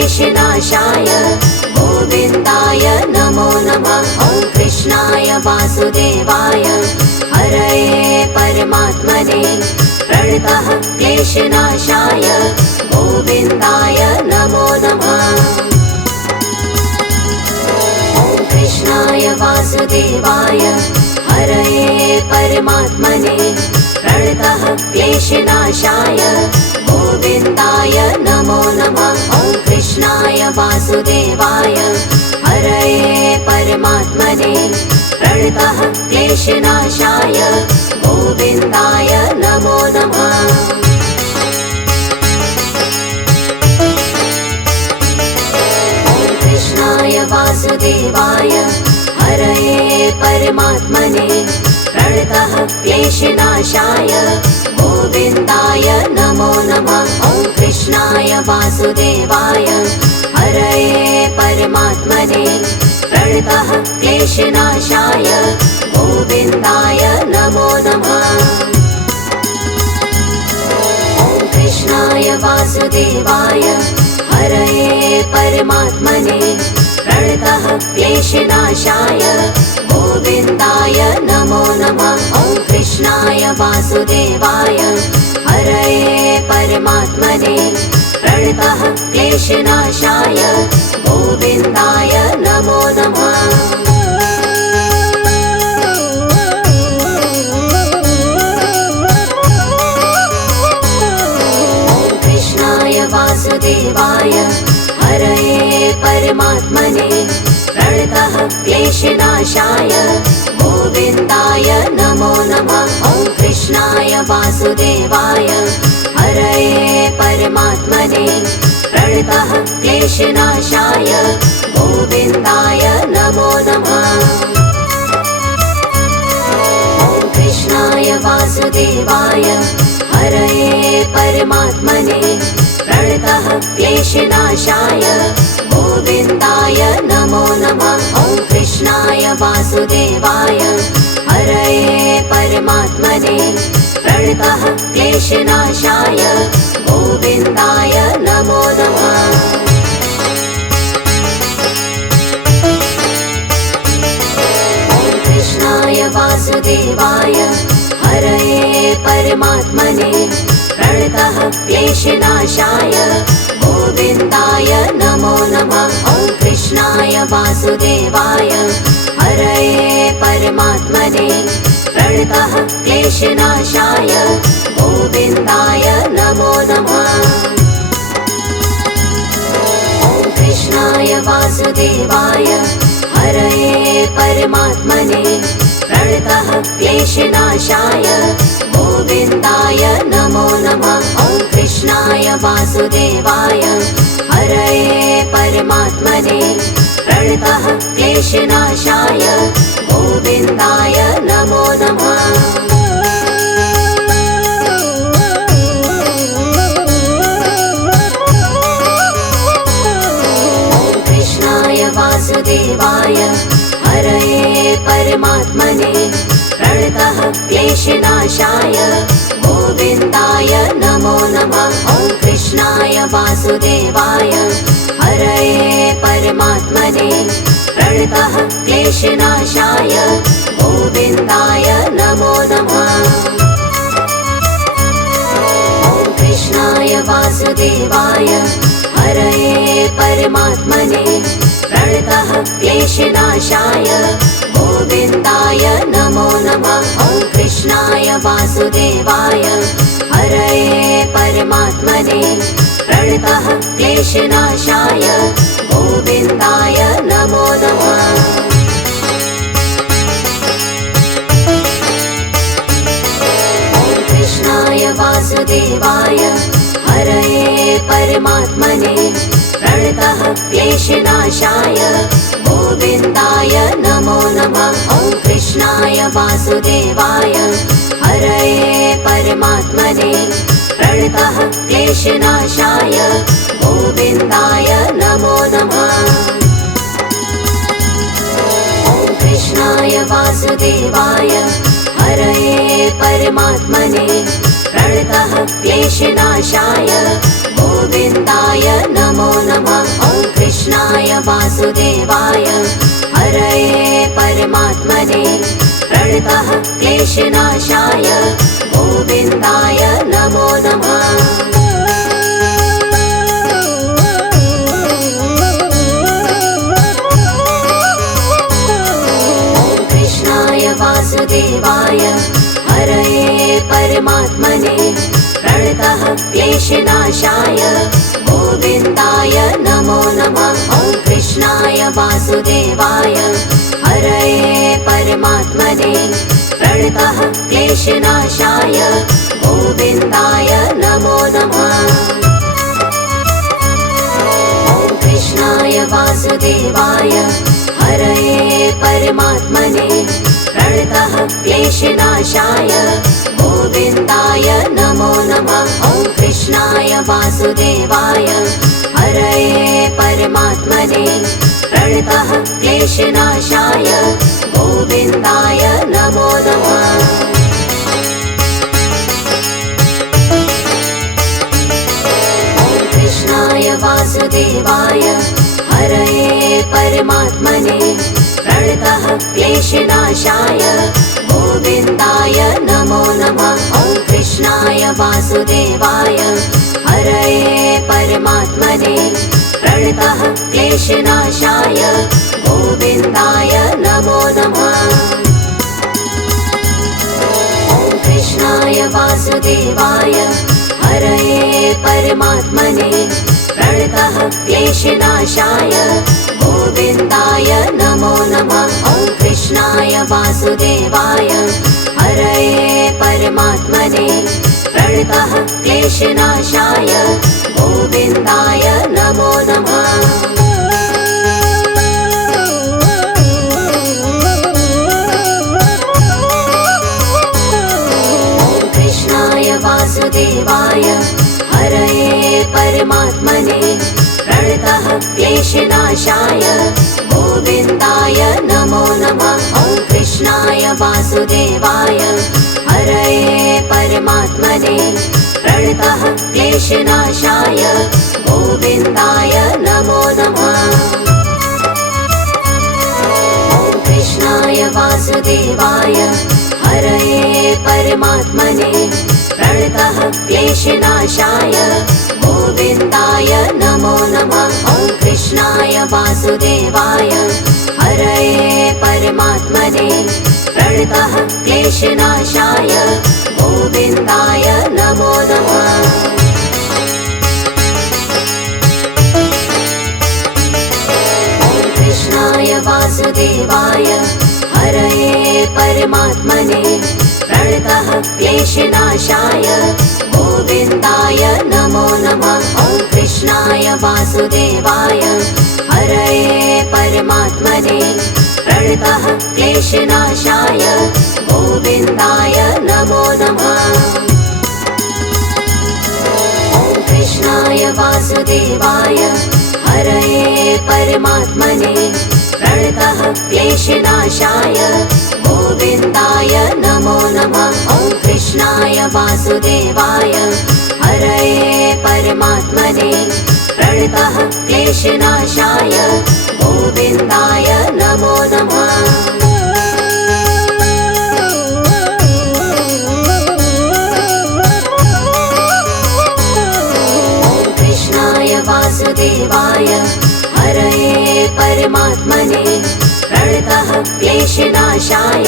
क्लेशनाशाय गोविन्दाय नमो नमः। ॐ कृष्णाय वासुदेवाय हरये परमात्मने प्रणतः क्लेशनाशाय गोविन्दाय नमो नमः। ॐ कृष्णाय वासुदेवाय हरये परमात्मने प्रणतः क्लेशनाशाय गोविन्दाय नमो नमः। ॐ कृष्णाय वासुदेवाय हरये परमात्मने प्रणतः क्लेशनाशाय गोविन्दाय नमो नमः। ॐ कृष्णाय वासुदेवाय हरये परमात्मने प्रणतः क्लेशनाशाय गोविन्दाय नमो नमः। ॐ कृष्णाय वासुदेवाय हरये परमात्मने प्रणतः क्लेशनाशाय गोविन्दाय नमो नमः। ॐ कृष्णाय वासुदेवाय हरये परमात्मने प्रणतः क्लेशनाशाय गोविन्दाय नमो नमः। ॐ कृष्णाय वासुदेवाय हरये परमात्मने प्रणतः क्लेशनाशाय गोविन्दाय नमो नमः। ॐ कृष्णाय वासुदेवाय हरये परमात्मने प्रणतः क्लेशनाशाय गोविन्दाय नमो नमः। ॐ कृष्णाय वासुदेवाय हरये परमात्मने प्रणतः क्लेशनाशाय गोविन्दाय नमो नमः। ॐ कृष्णाय वासुदेवाय हरये परमात्मने प्रणतः क्लेशनाशाय गोविन्दाय नमो नमः। ॐ कृष्णाय वासुदेवाय हरये परमात्मने प्रणतः क्लेशनाशाय गोविन्दाय नमो नमः। ॐ कृष्णाय वासुदेवाय हरये परमात्मने प्रणतः क्लेशनाशाय गोविन्दाय नमो नमः। ॐ कृष्णाय वासुदेवाय हरये परमात्मने प्रणतः क्लेशनाशाय गोविन्दाय नमो नमः। ॐ कृष्णाय वासुदेवाय हरये परमात्मने प्रणतः क्लेशनाशाय गोविन्दाय नमो नमः। ॐ कृष्णाय वासुदेवाय हरये परमात्मने प्रणतः क्लेशनाशाय गोविन्दाय नमो नमः। ॐ कृष्णाय वासुदेवाय हरये परमात्मने प्रणतः क्लेशनाशाय गोविन्दाय नमो नमः। ॐ कृष्णाय वासुदेवाय हरये परमात्मने प्रणतः क्लेशनाशाय गोविन्दाय नमो नमः। ॐ कृष्णाय वासुदेवाय हरये परमात्मने प्रणतः क्लेशनाशाय गोविन्दाय नमो नमः। ॐ कृष्णाय वासुदेवाय हरये परमात्मने प्रणतः क्लेशनाशाय गोविन्दाय नमो नमः। ॐ कृष्णाय वासुदेवाय हरये परमात्मने प्रणतः क्लेशनाशाय गोविन्दाय नमो नमः। ॐ कृष्णाय वासुदेवाय हरये परमात्मने प्रणतः क्लेशनाशाय गोविन्दाय नमो नमः। ॐ कृष्णाय वासुदेवाय हरये परमात्मने प्रणतः क्लेशनाशाय गोविन्दाय नमो नमः। वासुदेवाय हरये परमात्मने प्रणतः क्लेशनाशाय गोविन्दाय नमो नमः। वासुदेवाय हरये परमात्मने प्रणतः क्लेशनाशाय गोविन्दाय नमो नमः। ॐ कृष्णाय वासुदेवाय हरये परमात्मने प्रणतः क्लेशनाशाय गोविन्दाय नमो नमः। ॐ कृष्णाय वासुदेवाय हरये परमात्मने प्रणतः क्लेशनाशाय गोविन्दाय नमो नमः। ॐ कृष्णाय वासुदेवाय हरये परमात्मने प्रणतः क्लेशनाशाय गोविन्दाय नमो नमः। ॐ कृष्णाय वासुदेवाय हरये परमात्मने प्रणतः क्लेशनाशाय गोविन्दाय नमो नमः। ॐ कृष्णाय वासुदेवाय हरये परमात्मने प्रणतः क्लेशनाशाय गोविन्दाय नमो नमः। ॐ कृष्णाय वासुदेवाय हरये परमात्मने प्रणतः क्लेशनाशाय गोविन्दाय नमो नमः। ॐ कृष्णाय वासुदेवाय हरये परमात्मने प्रणतः क्लेशनाशाय गोविन्दाय नमो नमः। ॐ कृष्णाय वासुदेवाय हरये परमात्मने प्रणतः क्लेशनाशाय गोविन्दाय नमो नमः। ॐ कृष्णाय वासुदेवाय हरये परमात्मने प्रणतः क्लेशनाशाय गोविन्दाय नमो नमः। ॐ कृष्णाय वासुदेवाय हरये परमात्मने प्रणतः क्लेशनाशाय गोविन्दाय नमो नमः। ॐ कृष्णाय वासुदेवाय हरये परमात्मने प्रणतः क्लेशनाशाय गोविन्दाय नमो नमः। ॐ कृष्णाय वासुदेवाय हरये परमात्मने प्रणतः क्लेशनाशाय गोविन्दाय नमो नमः। ॐ कृष्णाय वासुदेवाय हरये परमात्मने प्रणतः क्लेशनाशाय गोविन्दाय नमो नमः। ॐ कृष्णाय वासुदेवाय हरये परमात्मने प्रणतः क्लेशनाशाय गोविन्दाय नमो नमः। ॐ कृष्णाय वासुदेवाय हरये परमात्मने प्रणतः क्लेशनाशाय गोविन्दाय नमो नमः। ॐ कृष्णाय वासुदेवाय हरये परमात्मने प्रणतः क्लेशनाशाय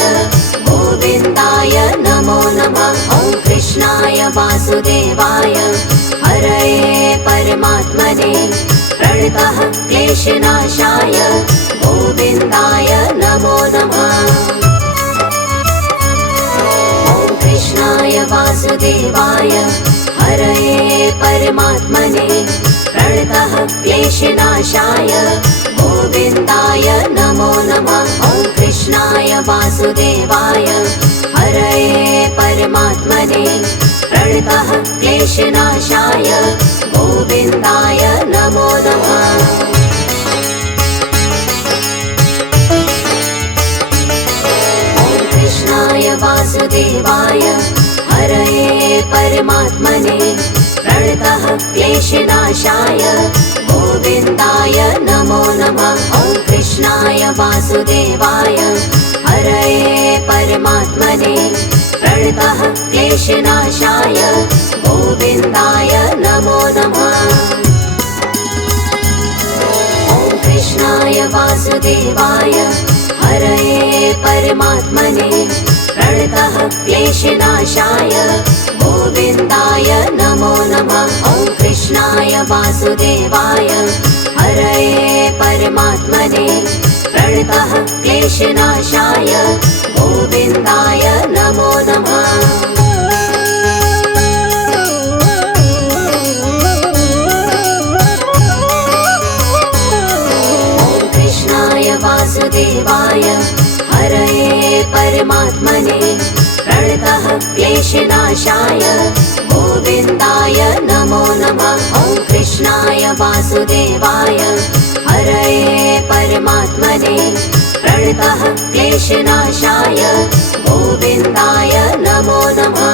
गोविन्दाय नमो नमः। ॐ कृष्णाय वासुदेवाय हरये परमात्मने प्रणतः क्लेशनाशाय गोविन्दाय नमो नमः। ॐ कृष्णाय वासुदेवाय हरये परमात्मने प्रणतः क्लेशनाशाय गोविन्दाय नमो नमः। ॐ कृष्णाय वासुदेवाय हरये परमात्मने प्रणतः क्लेशनाशाय गोविन्दाय नमो नमः। ॐ कृष्णाय वासुदेवाय हरये परमात्मने प्रणतः क्लेशनाशाय गोविन्दाय नमो नमः। ॐ वासुदेवाय हरये परमात्मने प्रणतः क्लेशनाशाय गोविन्दाय नमो नमः। ॐ कृष्णाय वासुदेवाय हरये परमात्मने प्रणतः क्लेशनाशाय गोविन्दाय नमो नमः। ॐ कृष्णाय वासुदेवाय हरये परमात्मने प्रणतः क्लेशनाशाय गोविन्दाय नमो नमः। ॐ कृष्णाय वासुदेवाय हरये परमात्मने प्रणतः क्लेशनाशाय गोविन्दाय नमो नमः। ॐ कृष्णाय वासुदेवाय हरये परमात्मने प्रणतः क्लेशनाशाय गोविन्दाय नमो नमः।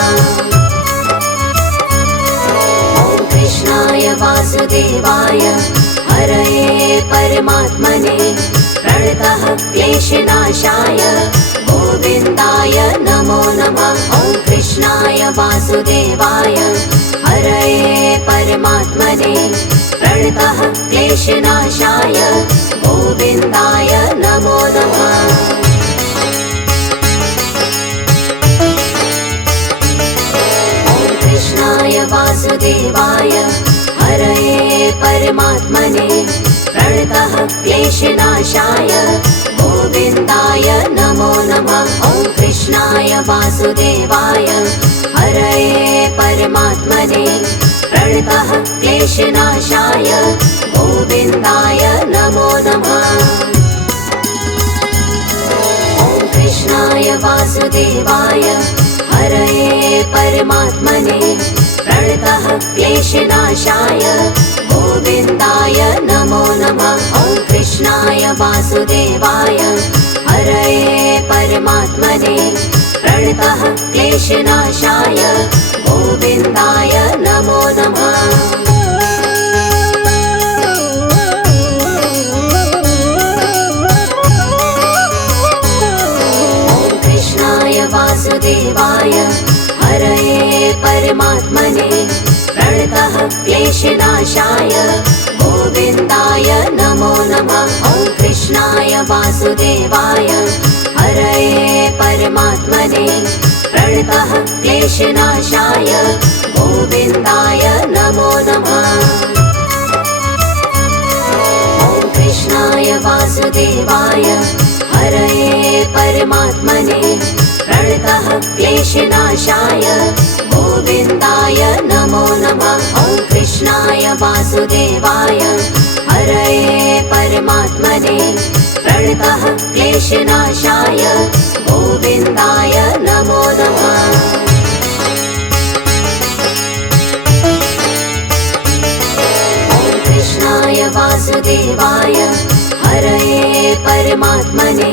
ॐ कृष्णाय वासुदेवाय हरये परमात्मने प्रणतः क्लेशनाशाय गोविन्दाय नमो नमः। ॐ कृष्णाय वासुदेवाय हरये परमात्मने प्रणतः क्लेशनाशाय गोविन्दाय नमो नमः। ॐ कृष्णाय वासुदेवाय हरये परमात्मने प्रणतः क्लेशनाशाय गोविन्दाय नमो नमः। ॐ कृष्णाय वासुदेवाय हरये परमात्मने प्रणतः क्लेशनाशाय गोविन्दाय नमो नमः। ॐ कृष्णाय वासुदेवाय हरये परमात्मने प्रणतः क्लेशनाशाय गोविन्दाय नमो नमः। ॐ कृष्णाय वासुदेवाय हरये परमात्मने प्रणतः क्लेशनाशाय गोविन्दाय नमो नमः। ॐ कृष्णाय वासुदेवाय हरये परमात्मने प्रणतः क्लेशनाशाय गोविन्दाय नमो नमः। ॐ कृष्णाय वासुदेवाय हरये परमात्मने प्रणतः क्लेशनाशाय गोविन्दाय नमो नमः। ॐ कृष्णाय वासुदेवाय हरये परमात्मने प्रणतः क्लेशनाशाय गोविन्दाय नमो नमः। ॐ कृष्णाय वासुदेवाय हरये परमात्मने प्रणतः क्लेशनाशाय गोविन्दाय नमो नमः। ॐ कृष्णाय वासुदेवाय हरये परमात्मने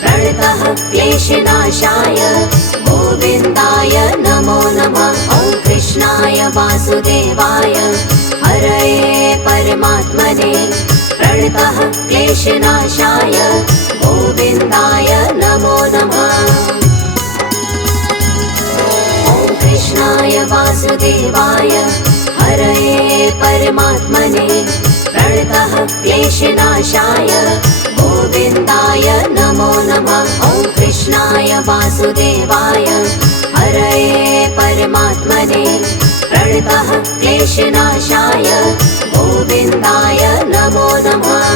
प्रणतः क्लेशनाशाय गोविन्दाय नमो नमः। ॐ कृष्णाय वासुदेवाय हरये परमात्मने प्रणतः क्लेशनाशाय गोविन्दाय नमो नमः। ॐ कृष्णाय वासुदेवाय हरये परमात्मने प्रणतः क्लेशनाशाय गोविन्दाय नमो नमः। ॐ कृष्णाय वासुदेवाय हरये परमात्मने प्रणतः क्लेशनाशाय गोविन्दाय नमो नमः।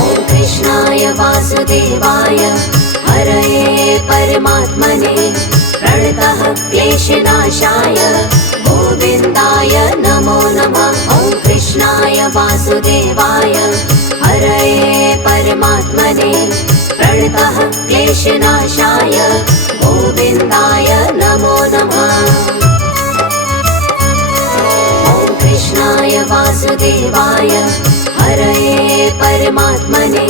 ॐ कृष्णाय वासुदेवाय हरये परमात्मने प्रणतः क्लेशनाशाय गोविन्दाय नमो नमः। ॐ कृष्णाय वासुदेवाय हरये परमात्मने प्रणतः क्लेशनाशाय गोविन्दाय नमो नमः। ॐ कृष्णाय वासुदेवाय हरये परमात्मने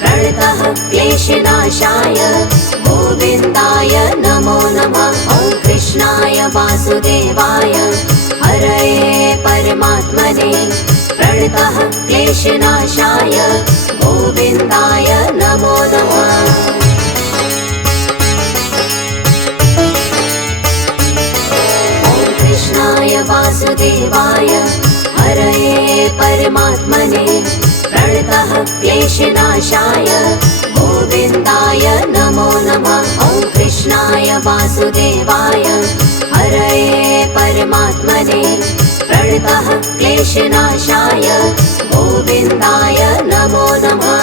प्रणतः क्लेशनाशाय गोविन्दाय नमो नमः। ॐ कृष्णाय वासुदेवाय वासुदेवाय हरये परमात्मने प्रणतः क्लेशनाशाय गोविन्दाय नमो नमः। कृष्णाय वासुदेवाय हरये परमात्मने प्रणतः क्लेशनाशाय गोविन्दाय नमो नमः। ॐ कृष्णाय वासुदेवाय हरये परमात्मने प्रणतः क्लेशनाशाय गोविन्दाय नमो नमः।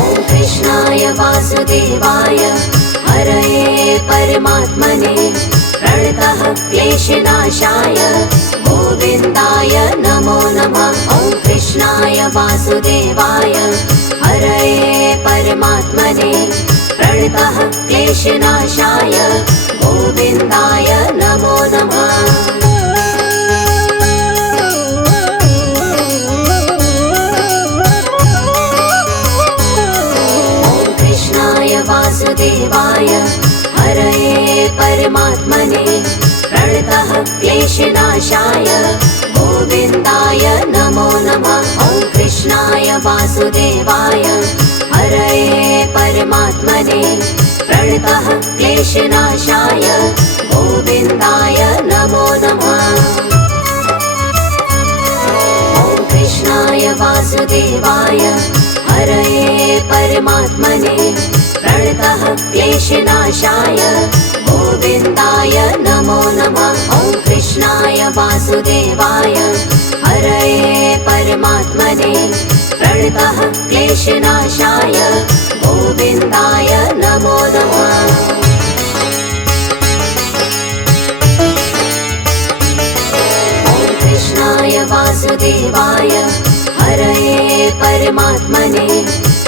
ॐ कृष्णाय वासुदेवाय हरये परमात्मने प्रणतः क्लेशनाशाय गोविन्दाय नमो नमः। ॐ कृष्णाय वासुदेवाय हरये परमात्मने प्रणतः क्लेशनाशाय गोविन्दाय नमो नमः। वासुदेवाय हरये परमात्मने प्रणतः क्लेशनाशाय गोविन्दाय नमो नमः। ॐ कृष्णाय वासुदेवाय हरये परमात्मने प्रणतः क्लेशनाशाय गोविन्दाय नमो नमः। ॐ कृष्णाय वासुदेवाय हरये परमात्मने प्रणतः क्लेशनाशाय गोविन्दाय नमो नमः। ॐ कृष्णाय वासुदेवाय हरये परमात्मने प्रणतः क्लेशनाशाय गोविन्दाय नमो नमः। ॐ कृष्णाय वासुदेवाय हरये परमात्मने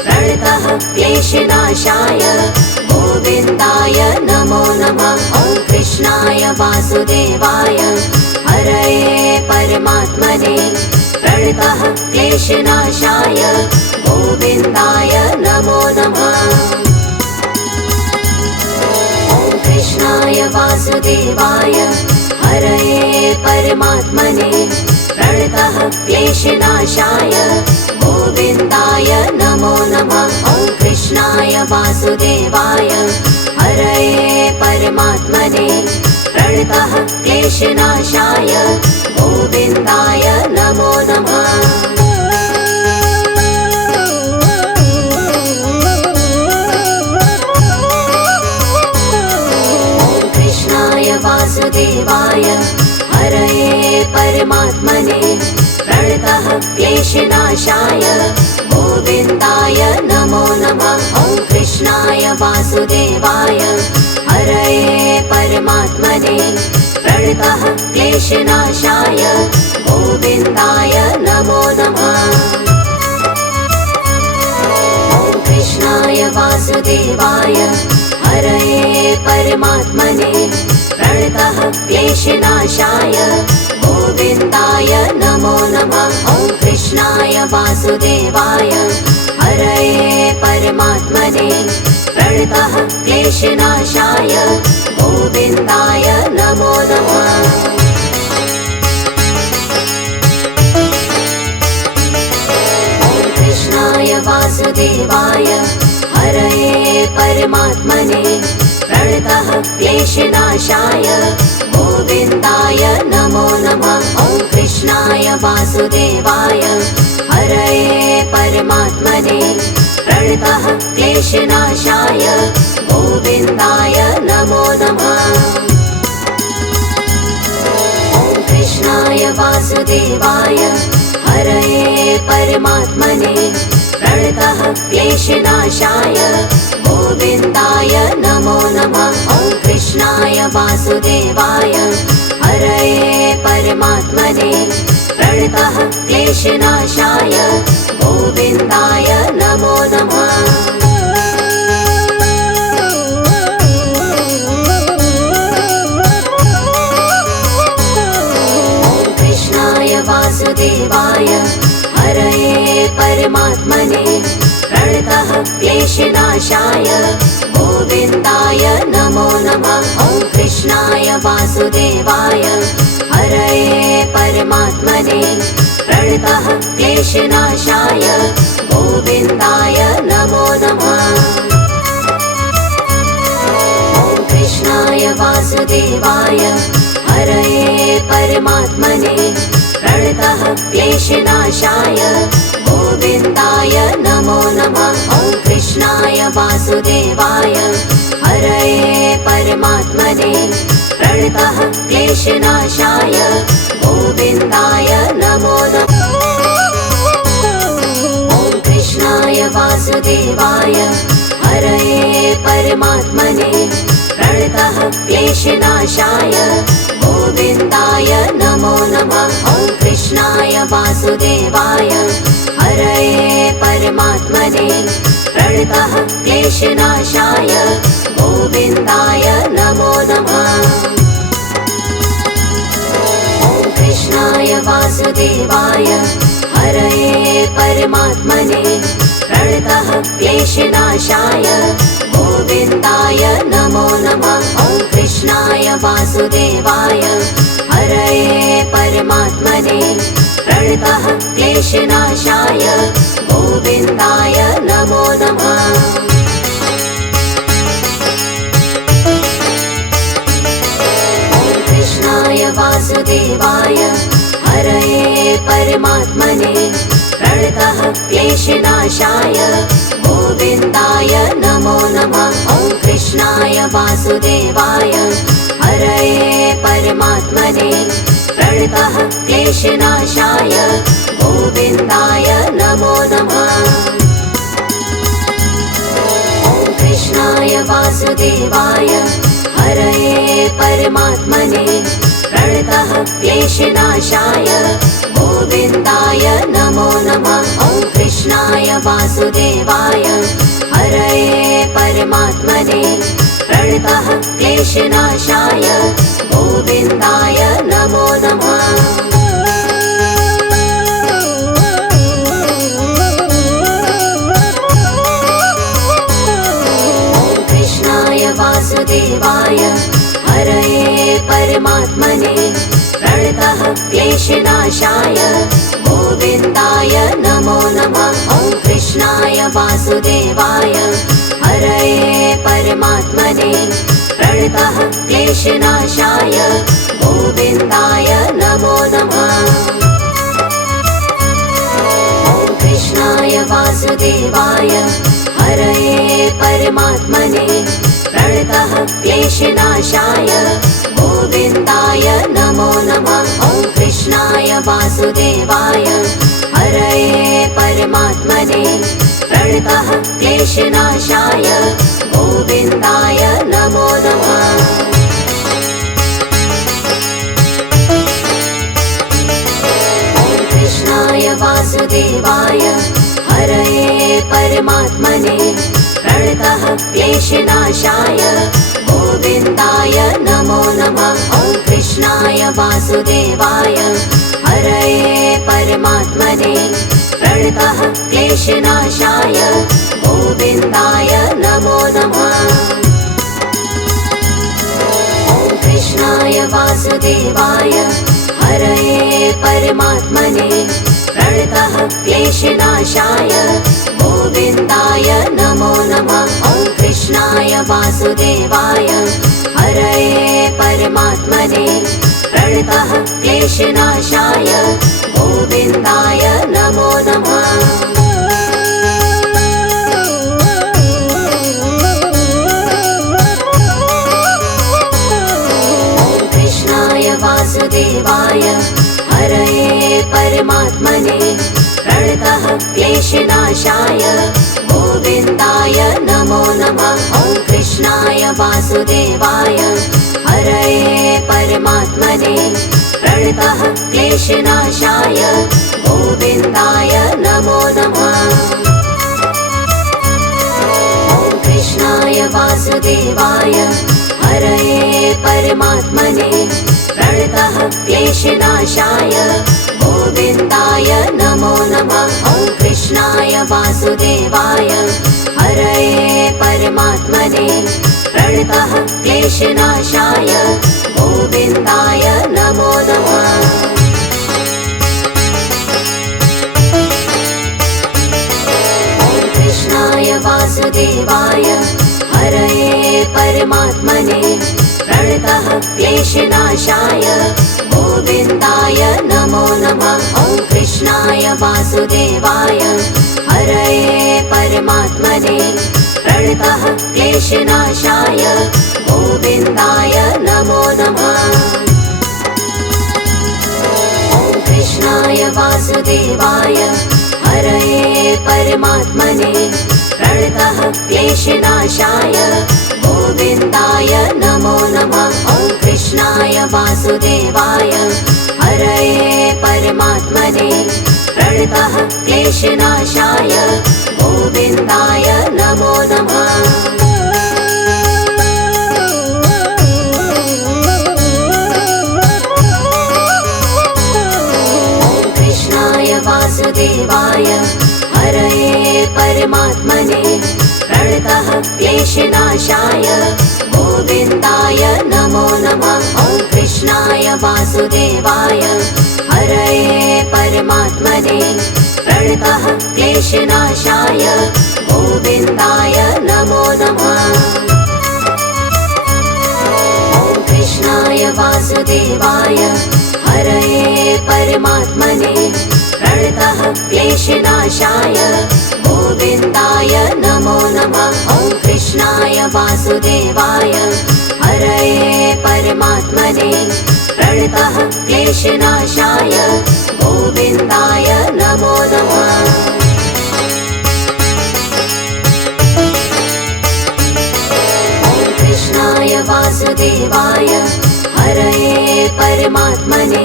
प्रणतः क्लेशनाशाय गोविन्दाय नमो नमः। ॐ कृष्णाय वासुदेवाय हरये परमात्मने प्रणतः क्लेशनाशाय गोविन्दाय नमो नमः। ॐ कृष्णाय वासुदेवाय हरये परमात्मने प्रणतः क्लेशनाशाय गोविन्दाय नमो नमः। ॐ कृष्णाय वासुदेवाय हरये परमात्मने प्रणतः क्लेशनाशाय गोविन्दाय नमो नमः। ॐ कृष्णाय वासुदेवाय हरये परमात्मने प्रणतः क्लेशनाशाय गोविन्दाय नमो नमः। ॐ कृष्णाय वासुदेवाय हरये परमात्मने प्रणतः क्लेशनाशाय गोविन्दाय नमो नमः। ॐ कृष्णाय वासुदेवाय हरये परमात्मने प्रणतः क्लेशनाशाय गोविन्दाय नमो नमः। ॐ कृष्णाय वासुदेवाय हरये परमात्मने प्रणतः क्लेशनाशाय गोविन्दाय नमो नमः। ॐ कृष्णाय वासुदेवाय हरये परमात्मने प्रणतः क्लेशनाशाय गोविन्दाय नमो नमः। ॐ कृष्णाय वासुदेवाय हरये परमात्मने प्रणतः क्लेशनाशाय गोविन्दाय नमो नमः। ॐ कृष्णाय वासुदेवाय हरये परमात्मने प्रणतः क्लेशनाशाय गोविन्दाय नमो नमः। ॐ कृष्णाय वासुदेवाय हरये परमात्मने प्रणतः क्लेशनाशाय गोविन्दाय नमो नमः। ॐ कृष्णाय वासुदेवाय हरये परमात्मने प्रणतः क्लेशनाशाय गोविन्दाय नमो नमः। ॐ कृष्णाय वासुदेवाय हरये परमात्मने प्रणतः क्लेशनाशाय गोविन्दाय नमो नमः। ॐ कृष्णाय वासुदेवाय हरये परमात्मने प्रणतः क्लेशनाशाय गोविन्दाय नमो नमः। ॐ कृष्णाय वासुदेवाय हरये परमात्मने प्रणतः क्लेशनाशाय गोविन्दाय नमो नमः। ॐ कृष्णाय वासुदेवाय हरये परमात्मने प्रणतः क्लेशनाशाय गोविन्दाय नमो नमः। ॐ कृष्णाय वासुदेवाय हरये परमात्मने प्रणतः क्लेशनाशाय गोविन्दाय नमो नमः। ॐ कृष्णाय वासुदेवाय हरये परमात्मने प्रणतः क्लेशनाशाय गोविन्दाय नमो नमः। ॐ कृष्णाय वासुदेवाय हरये परमात्मने प्रणतः क्लेशनाशाय गोविन्दाय नमो नमः। ॐ कृष्णाय वासुदेवाय हरये परमात्मने प्रणतः क्लेशनाशाय गोविन्दाय नमो नमः। ॐ कृष्णाय वासुदेवाय हरये परमात्मने प्रणतः क्लेशनाशाय गोविन्दाय नमो नमः। ॐ कृष्णाय वासुदेवाय हरये परमात्मने प्रणतः क्लेशनाशाय गोविन्दाय नमो नमः। ॐ कृष्णाय वासुदेवाय हरये परमात्मने प्रणतः क्लेशनाशाय गोविन्दाय नमो नमः। ॐ कृष्णाय वासुदेवाय हरये परमात्मने प्रणतः क्लेशनाशाय गोविन्दाय नमो नमः। ॐ कृष्णाय वासुदेवाय हरये परमात्मने प्रणतः क्लेशनाशाय गोविन्दाय नमो नमः। ॐ कृष्णाय वासुदेवाय हरये परमात्मने प्रणतः क्लेशनाशाय गोविन्दाय नमो नमः। ॐ कृष्णाय वासुदेवाय हरये परमात्मने प्रणतः क्लेशनाशाय गोविन्दाय नमो नमः। ॐ कृष्णाय वासुदेवाय हरये परमात्मने प्रणतः क्लेशनाशाय गोविन्दाय नमो नमः। ॐ कृष्णाय वासुदेवाय हरये परमात्मने प्रणतः क्लेशनाशाय गोविन्दाय नमो नमः। ॐ कृष्णाय वासुदेवाय हरये परमात्मने प्रणतः क्लेशनाशाय गोविन्दाय नमो नमः। ॐ कृष्णाय वासुदेवाय हरये परमात्मने प्रणतः क्लेशनाशाय गोविन्दाय नमो नमः। ॐ कृष्णाय वासुदेवाय हरये परमात्मने प्रणतः क्लेशनाशाय गोविन्दाय नमो नमः। ॐ कृष्णाय वासुदेवाय हरये परमात्मने प्रणतः क्लेशनाशाय गोविन्दाय नमो नमः। ॐ कृष्णाय वासुदेवाय हरये परमात्मने प्रणतः क्लेशनाशाय गोविन्दाय नमो नमः। ॐ कृष्णाय वासुदेवाय हरये परमात्मने प्रणतः प्रणतः क्लेशनाशाय गोविन्दाय नमो नमः। ॐ कृष्णाय वासुदेवाय हरये परमात्मने प्रणतः क्लेशनाशाय गोविन्दाय नमो नमः। ॐ कृष्णाय वासुदेवाय हरये परमात्मने प्रणतः क्लेशनाशाय गोविन्दाय नमो नमः। ॐ कृष्णाय वासुदेवाय हरये परमात्मने प्रणतः क्लेशनाशाय गोविन्दाय नमो नमः। ॐ कृष्णाय वासुदेवाय हरये परमात्मने प्रणतः क्लेशनाशाय गोविन्दाय नमो नमः। ॐ कृष्णाय वासुदेवाय हरये परमात्मने प्रणतः क्लेशनाशाय गोविन्दाय नमो नमः। ॐ कृष्णाय वासुदेवाय हरये परमात्मने प्रणतः क्लेशनाशाय गोविन्दाय नमो नमः। ॐ कृष्णाय वासुदेवाय हरये परमात्मने प्रणतः क्लेशनाशाय गोविन्दाय नमो नमः। ॐ कृष्णाय वासुदेवाय हरये परमात्मने प्रणतः क्लेशनाशाय गोविन्दाय नमो नमः। ॐ कृष्णाय वासुदेवाय हरये परमात्मने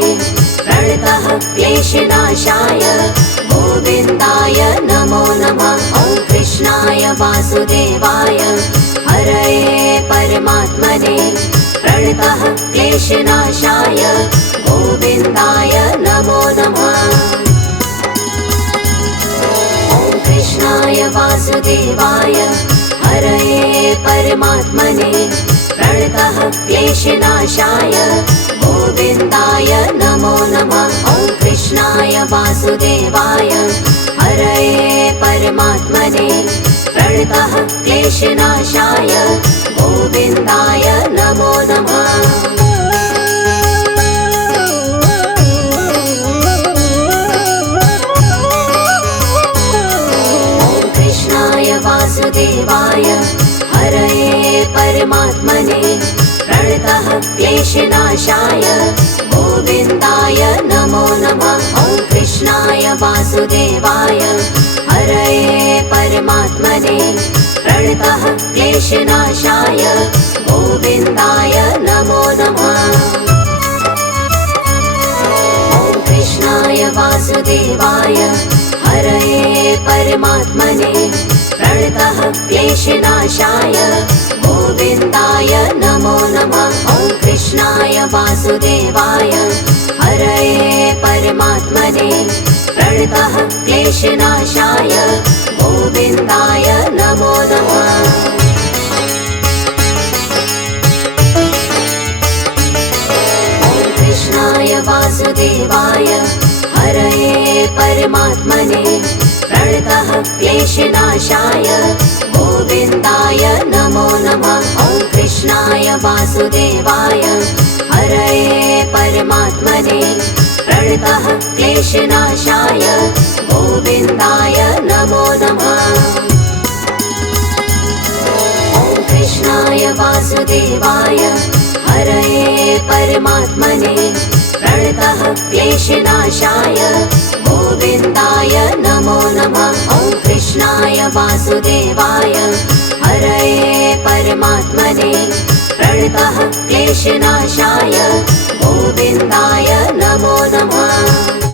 प्रणतः क्लेशनाशाय गोविन्दाय नमो नमः। ॐ कृष्णाय वासुदेवाय हरये परमात्मने प्रणतः क्लेशनाशाय गोविन्दाय नमो नमः। ॐ कृष्णाय वासुदेवाय हरये परमात्मने प्रणतः क्लेशनाशाय गोविन्दाय नमो नमः। ॐ कृष्णाय वासुदेवाय हरये परमात्मने प्रणतः क्लेशनाशाय गोविन्दाय नमो नमः। ॐ कृष्णाय वासुदेवाय हरये परमात्मने प्रणतः क्लेशनाशाय गोविन्दाय नमो नमः। ॐ कृष्णाय वासुदेवाय हरये परमात्मने प्रणतः क्लेशनाशाय गोविन्दाय नमो नमः। ॐ कृष्णाय वासुदेवाय हरये परमात्मने प्रणतः क्लेशनाशाय गोविन्दाय नमो नमः। ॐ कृष्णाय वासुदेवाय हरये परमात्मने प्रणतः क्लेशनाशाय गोविन्दाय नमो नमः। ॐ कृष्णाय वासुदेवाय हरये परमात्मने प्रणतः क्लेशनाशाय गोविन्दाय नमो नमः। ॐ कृष्णाय वासुदेवाय हरये परमात्मने प्रणतः क्लेशनाशाय गोविन्दाय नमो नमः। ॐ कृष्णाय वासुदेवाय हरये परमात्मने प्रणतः क्लेशनाशाय गोविन्दाय नमो नमः। ॐ कृष्णाय वासुदेवाय हरये परमात्मने प्रणतः क्लेशनाशाय गोविन्दाय नमो नमः।